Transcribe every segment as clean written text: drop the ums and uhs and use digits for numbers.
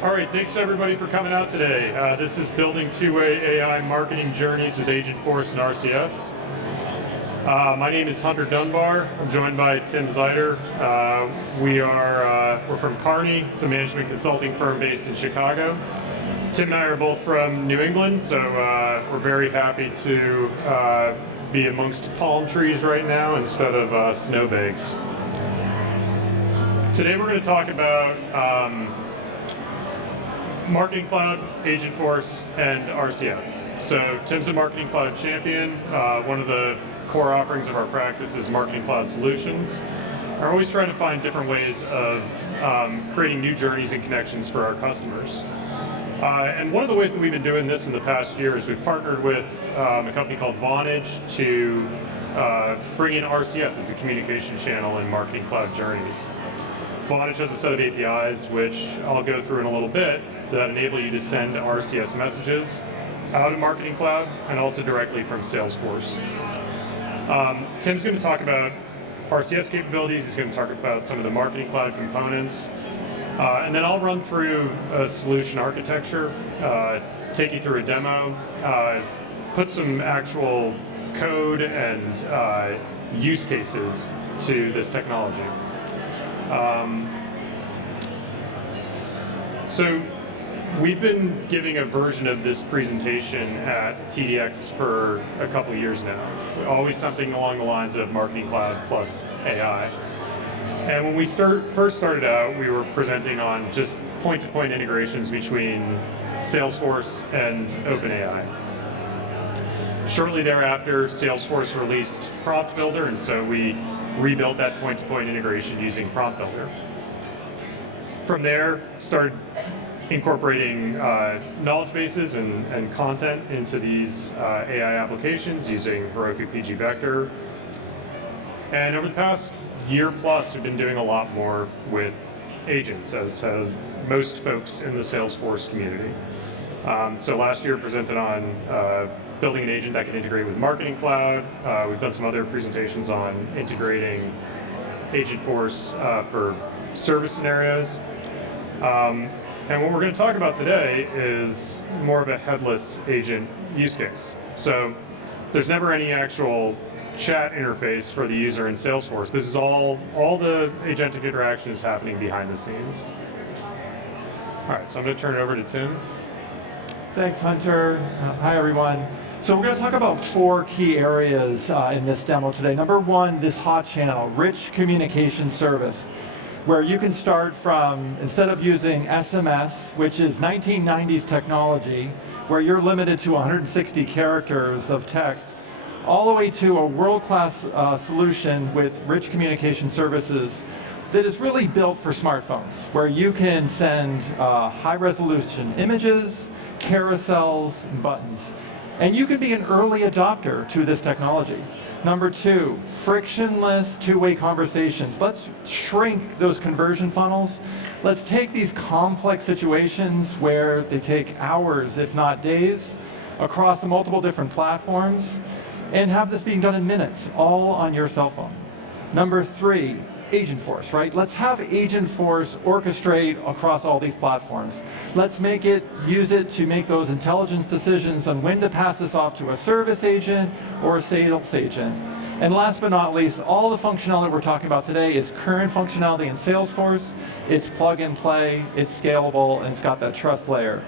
All right, thanks everybody for coming out today. This is Building Two-Way AI Marketing Journeys with Agentforce and RCS. My name is Hunter Dunbar. I'm joined by Tim Zeider. We're from Kearney. It's a management consulting firm based in Chicago. Tim and I are both from New England, so we're very happy to be amongst palm trees right now instead of snowbanks. Today we're going to talk about Marketing Cloud, Agentforce, and RCS. So Tim's a Marketing Cloud champion. One of the core offerings of our practice is Marketing Cloud solutions. We're always trying to find different ways of creating new journeys and connections for our customers. And one of the ways that we've been doing this in the past year is we've partnered with a company called Vonage to bring in RCS as a communication channel in Marketing Cloud journeys. Vonage has a set of APIs, which I'll go through in a little bit, that enable you to send RCS messages out of Marketing Cloud and also directly from Salesforce. Tim's going to talk about RCS capabilities. He's going to talk about some of the Marketing Cloud components. And then I'll run through a solution architecture, take you through a demo, put some actual code and use cases to this technology. So we've been giving a version of this presentation at TDX for a couple of years now. Always something along the lines of Marketing Cloud plus AI. And when we first started out, we were presenting on just point-to-point integrations between Salesforce and OpenAI. Shortly thereafter, Salesforce released Prompt Builder, and so we rebuilt that point-to-point integration using Prompt Builder. From there, started incorporating knowledge bases and content into these AI applications using Heroku PG Vector. And over the past year plus, we've been doing a lot more with agents, as have most folks in the Salesforce community. So last year presented on building an agent that can integrate with Marketing Cloud. We've done some other presentations on integrating Agentforce for service scenarios. And what we're going to talk about today is more of a headless agent use case. So there's never any actual chat interface for the user in Salesforce. This is all the agentic interaction is happening behind the scenes. All right, so I'm going to turn it over to Tim. Thanks, Hunter. Hi, everyone. So we're going to talk about 4 key areas in this demo today. Number 1, this hot channel, rich communication service, where you can start from, instead of using SMS, which is 1990s technology, where you're limited to 160 characters of text, all the way to a world-class solution with rich communication services that is really built for smartphones, where you can send high-resolution images, carousels, and buttons. And you can be an early adopter to this technology. Number 2, frictionless two-way conversations. Let's shrink those conversion funnels. Let's take these complex situations where they take hours, if not days, across multiple different platforms, and have this being done in minutes, all on your cell phone. Number 3, Agentforce, right? Let's have Agentforce orchestrate across all these platforms. Let's use it to make those intelligence decisions on when to pass this off to a service agent or a sales agent. And last but not least, all the functionality we're talking about today is current functionality in Salesforce. It's plug and play, it's scalable, and it's got that trust layer.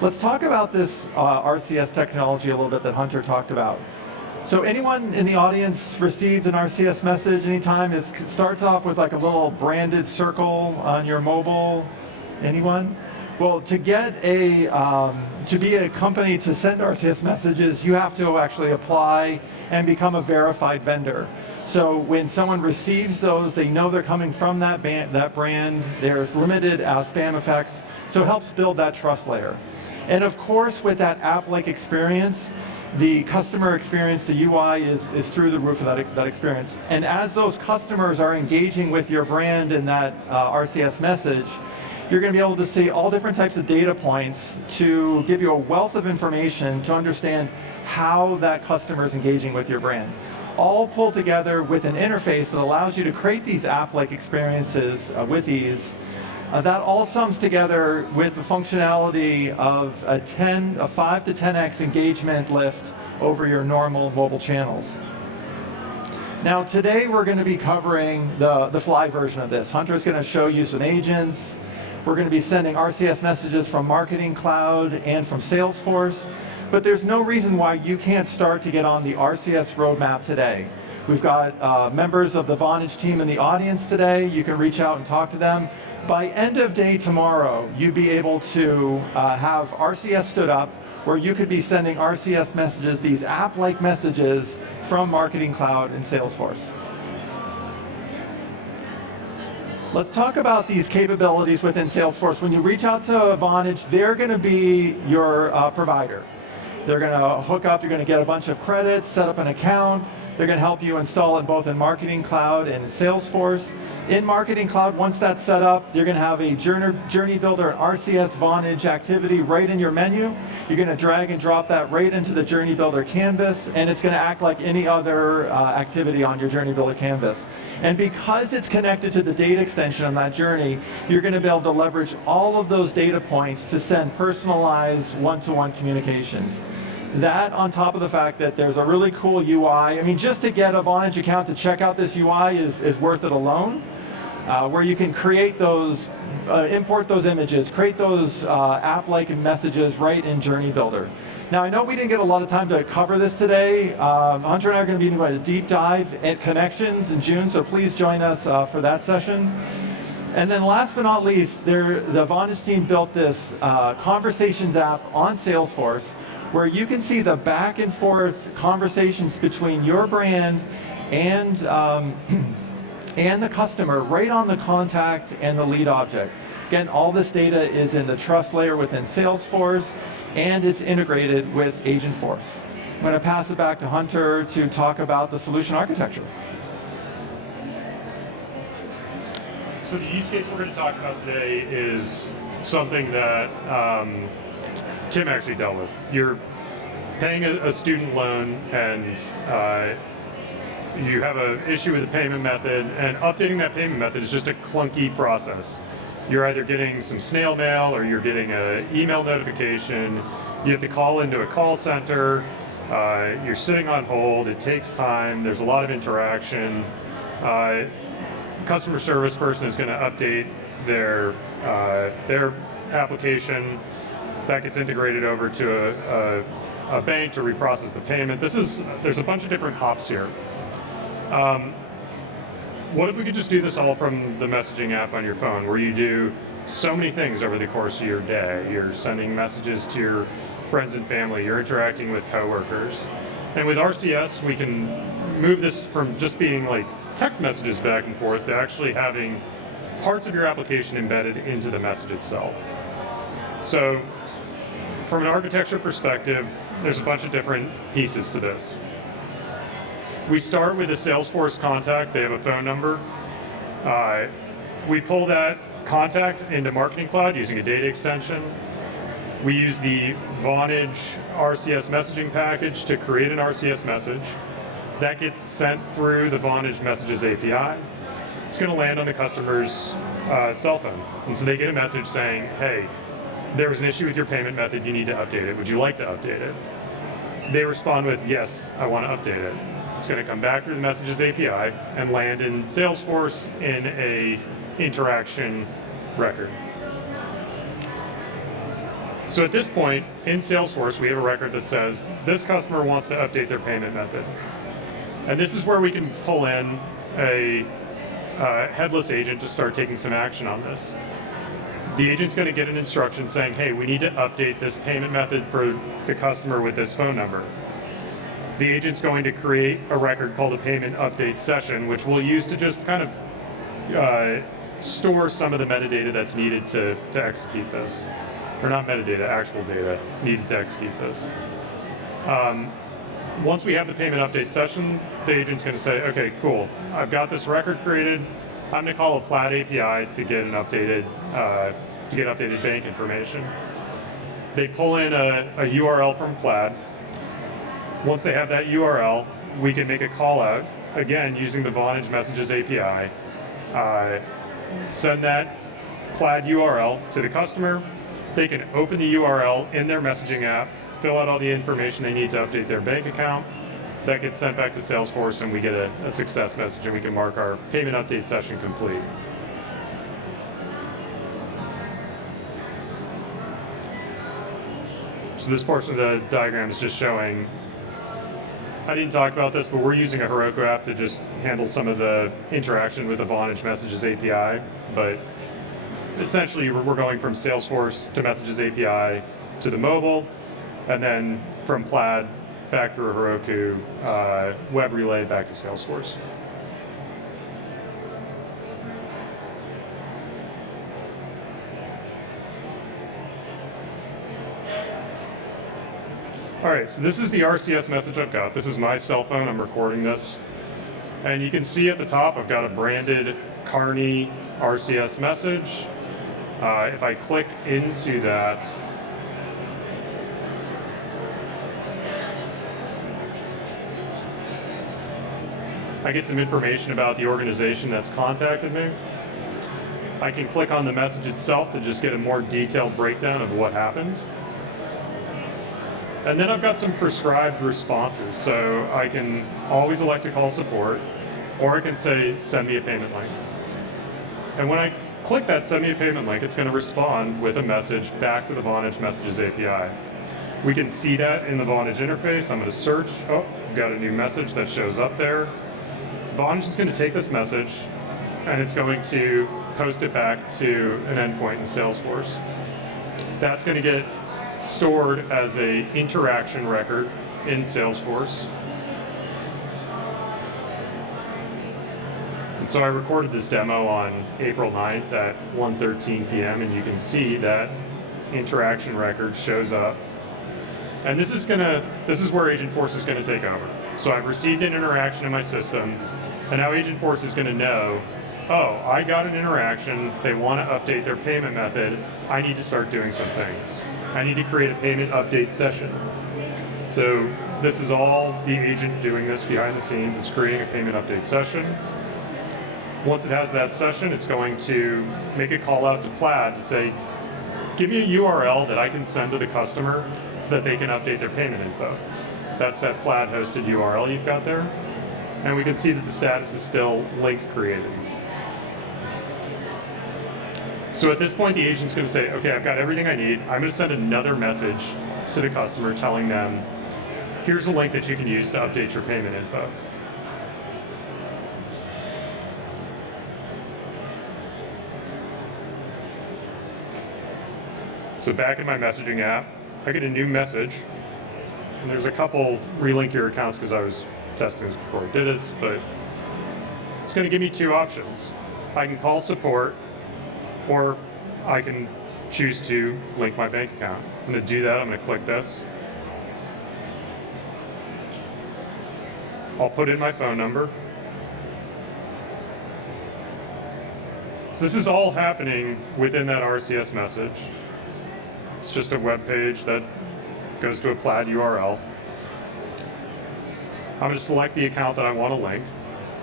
Let's talk about this RCS technology a little bit that Hunter talked about. So anyone in the audience received an RCS message anytime? It starts off with like a little branded circle on your mobile. Anyone? Well, to be a company to send RCS messages, you have to actually apply and become a verified vendor. So when someone receives those, they know they're coming from that brand. There's limited spam effects, so it helps build that trust layer. And of course, with that app-like experience, the customer experience, the UI is through the roof of that experience. And as those customers are engaging with your brand in that RCS message, you're going to be able to see all different types of data points to give you a wealth of information to understand how that customer is engaging with your brand. All pulled together with an interface that allows you to create these app-like experiences with ease That all sums together with the functionality of a 5 to 10x engagement lift over your normal mobile channels. Now today we're going to be covering the fly version of this. Hunter's going to show you some agents. We're going to be sending RCS messages from Marketing Cloud and from Salesforce. But there's no reason why you can't start to get on the RCS roadmap today. We've got members of the Vonage team in the audience today. You can reach out and talk to them. By end of day tomorrow, you'd be able to have RCS stood up where you could be sending RCS messages, these app-like messages from Marketing Cloud and Salesforce. Let's talk about these capabilities within Salesforce. When you reach out to Vonage, they're going to be your provider. They're going to hook up, you're going to get a bunch of credits, set up an account. They're going to help you install it both in Marketing Cloud and Salesforce. In Marketing Cloud, once that's set up, you're going to have a Journey Builder and RCS Vonage activity right in your menu. You're going to drag and drop that right into the Journey Builder canvas, and it's going to act like any other activity on your Journey Builder canvas. And because it's connected to the data extension on that journey, you're going to be able to leverage all of those data points to send personalized one-to-one communications. That on top of the fact that there's a really cool UI. I mean, just to get a Vonage account to check out this UI is worth it alone. Where you can create those, import those images, create those app-like messages right in Journey Builder. Now, I know we didn't get a lot of time to cover this today. Hunter and I are going to be doing a deep dive at Connections in June, so please join us for that session. And then last but not least, the Vonage team built this Conversations app on Salesforce where you can see the back and forth conversations between your brand and the customer right on the contact and the lead object. Again, all this data is in the trust layer within Salesforce, and it's integrated with Agentforce. I'm going to pass it back to Hunter to talk about the solution architecture. So the use case we're going to talk about today is something that Tim actually dealt with. You're paying a student loan and you have an issue with the payment method, and updating that payment method is just a clunky process. You're either getting some snail mail or you're getting an email notification. You have to call into a call center. You're sitting on hold. It takes time. There's a lot of interaction. Customer service person is going to update their application. That gets integrated over to a bank to reprocess the payment. There's a bunch of different hops here. What if we could just do this all from the messaging app on your phone, where you do so many things over the course of your day? You're sending messages to your friends and family, you're interacting with coworkers. And with RCS, we can move this from just being like text messages back and forth to actually having parts of your application embedded into the message itself. So from an architecture perspective, there's a bunch of different pieces to this. We start with a Salesforce contact. They have a phone number. We pull that contact into Marketing Cloud using a data extension. We use the Vonage RCS messaging package to create an RCS message. That gets sent through the Vonage Messages API. It's going to land on the customer's cell phone. And so they get a message saying, hey, there was an issue with your payment method, you need to update it. Would you like to update it? They respond with, yes, I want to update it. It's going to come back through the Messages API and land in Salesforce in a interaction record. So at this point, in Salesforce, we have a record that says this customer wants to update their payment method. And this is where we can pull in a headless agent to start taking some action on this. The agent's going to get an instruction saying, hey, we need to update this payment method for the customer with this phone number. The agent's going to create a record called a payment update session, which we'll use to just kind of store some of the metadata that's needed to execute this. Or not metadata, actual data needed to execute this. Once we have the payment update session, the agent's going to say, okay, cool, I've got this record created. I'm going to call a Plaid API to get an updated bank information. They pull in a URL from Plaid. Once they have that URL, we can make a call out, again, using the Vonage Messages API, send that Plaid URL to the customer. They can open the URL in their messaging app, fill out all the information they need to update their bank account. That gets sent back to Salesforce, and we get a success message, and we can mark our payment update session complete. So this portion of the diagram is just showing, I didn't talk about this, but we're using a Heroku app to just handle some of the interaction with the Vonage Messages API. But essentially, we're going from Salesforce to Messages API to the mobile, and then from Plaid back through a Heroku web relay back to Salesforce. All right, so this is the RCS message I've got. This is my cell phone. I'm recording this. And you can see at the top, I've got a branded Carney RCS message. If I click into that, I get some information about the organization that's contacted me. I can click on the message itself to just get a more detailed breakdown of what happened. And then I've got some prescribed responses. So I can always elect to call support, or I can say, send me a payment link. And when I click that send me a payment link, it's going to respond with a message back to the Vonage Messages API. We can see that in the Vonage interface. I'm going to search. Oh, I've got a new message that shows up there. Vonage is going to take this message, and it's going to post it back to an endpoint in Salesforce. That's going to get stored as an interaction record in Salesforce. And so I recorded this demo on April 9th at 1:13 p.m. and you can see that interaction record shows up. And this is where Agentforce is going to take over. So I've received an interaction in my system, and now Agentforce is going to know, oh, I got an interaction, they want to update their payment method, I need to start doing some things. I need to create a payment update session. So this is all the agent doing this behind the scenes. It's creating a payment update session. Once it has that session, it's going to make a call out to Plaid to say, give me a URL that I can send to the customer so that they can update their payment info. That's that Plaid hosted URL you've got there. And we can see that the status is still link created. So at this point, the agent's going to say, okay, I've got everything I need. I'm going to send another message to the customer telling them, here's a link that you can use to update your payment info. So back in my messaging app, I get a new message. And there's a couple relink your accounts because I was testing this before I did this, but it's going to give me two options. I can call support, or I can choose to link my bank account. I'm going to do that. I'm going to click this. I'll put in my phone number. So this is all happening within that RCS message. It's just a web page that goes to a Plaid URL. I'm going to select the account that I want to link.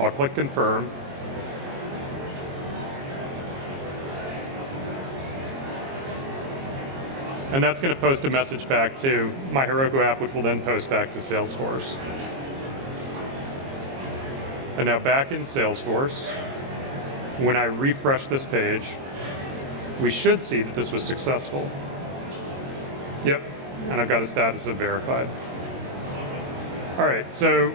I'll click confirm. And that's going to post a message back to my Heroku app, which will then post back to Salesforce. And now back in Salesforce, when I refresh this page, we should see that this was successful. Yep, and I've got a status of verified. All right, so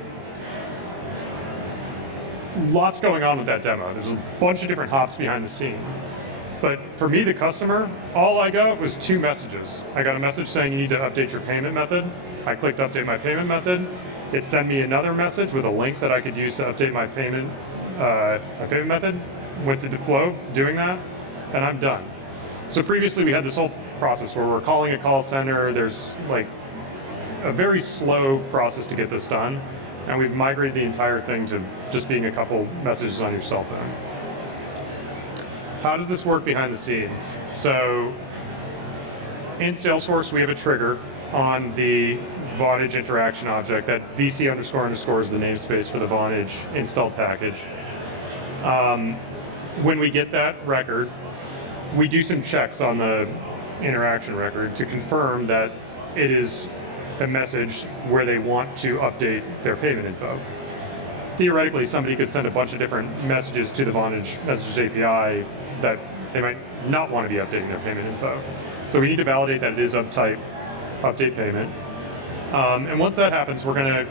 lots going on with that demo. There's a bunch of different hops behind the scene. But for me, the customer, all I got was two messages. I got a message saying you need to update your payment method. I clicked update my payment method. It sent me another message with a link that I could use to update my payment method. Went through the flow doing that, and I'm done. So previously we had this whole process where we're calling a call center. There's like a very slow process to get this done, and we've migrated the entire thing to just being a couple messages on your cell phone. How does this work behind the scenes? So in Salesforce, we have a trigger on the Vonage interaction object. That VC __ is the namespace for the Vonage installed package. When we get that record, we do some checks on the interaction record to confirm that it is a message where they want to update their payment info. Theoretically, somebody could send a bunch of different messages to the Vonage Messages API that they might not want to be updating their payment info. So we need to validate that it is of type update payment. And once that happens, we're going to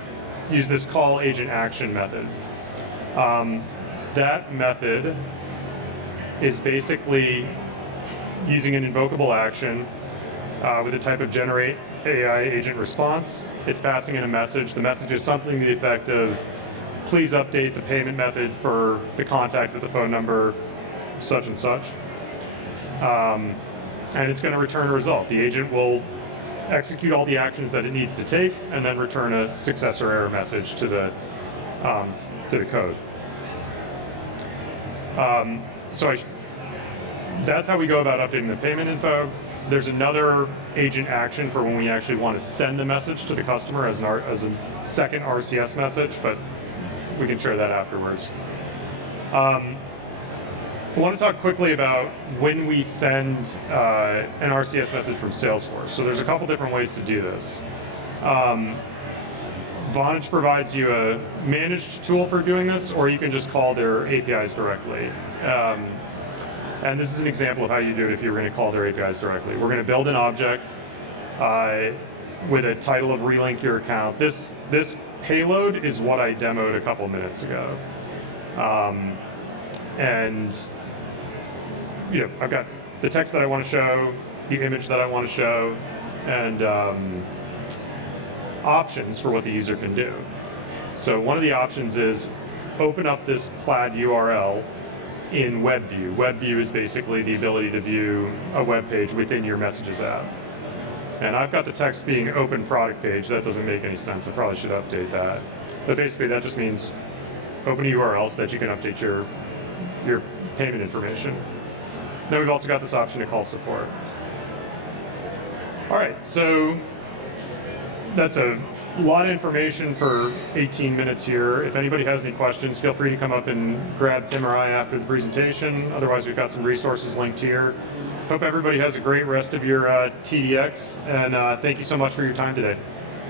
use this call agent action method. That method is basically using an invocable action with a type of generate AI agent response. It's passing in a message. The message is something to the effect of, please update the payment method for the contact with the phone number such and such. And it's going to return a result. The agent will execute all the actions that it needs to take and then return a success or error message to the code. That's how we go about updating the payment info. There's another agent action for when we actually want to send the message to the customer as a second RCS message, but we can share that afterwards. I want to talk quickly about when we send an RCS message from Salesforce. So there's a couple different ways to do this. Vonage provides you a managed tool for doing this, or you can just call their APIs directly. And this is an example of how you do it if you're going to call their APIs directly. We're going to build an object with a title of relink your account. This payload is what I demoed a couple minutes ago. And I've got the text that I want to show, the image that I want to show, and options for what the user can do. So one of the options is open up this plaid URL in WebView. WebView is basically the ability to view a web page within your Messages app. And I've got the text being open product page. That doesn't make any sense. I probably should update that. But basically that just means open a URL so that you can update your payment information. Then we've also got this option to call support. All right, so that's a lot of information for 18 minutes here. If anybody has any questions, feel free to come up and grab Tim or I after the presentation. Otherwise, we've got some resources linked here. Hope everybody has a great rest of your TDX, and thank you so much for your time today.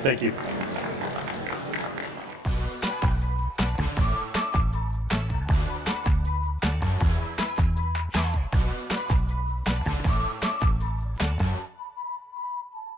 Thank you.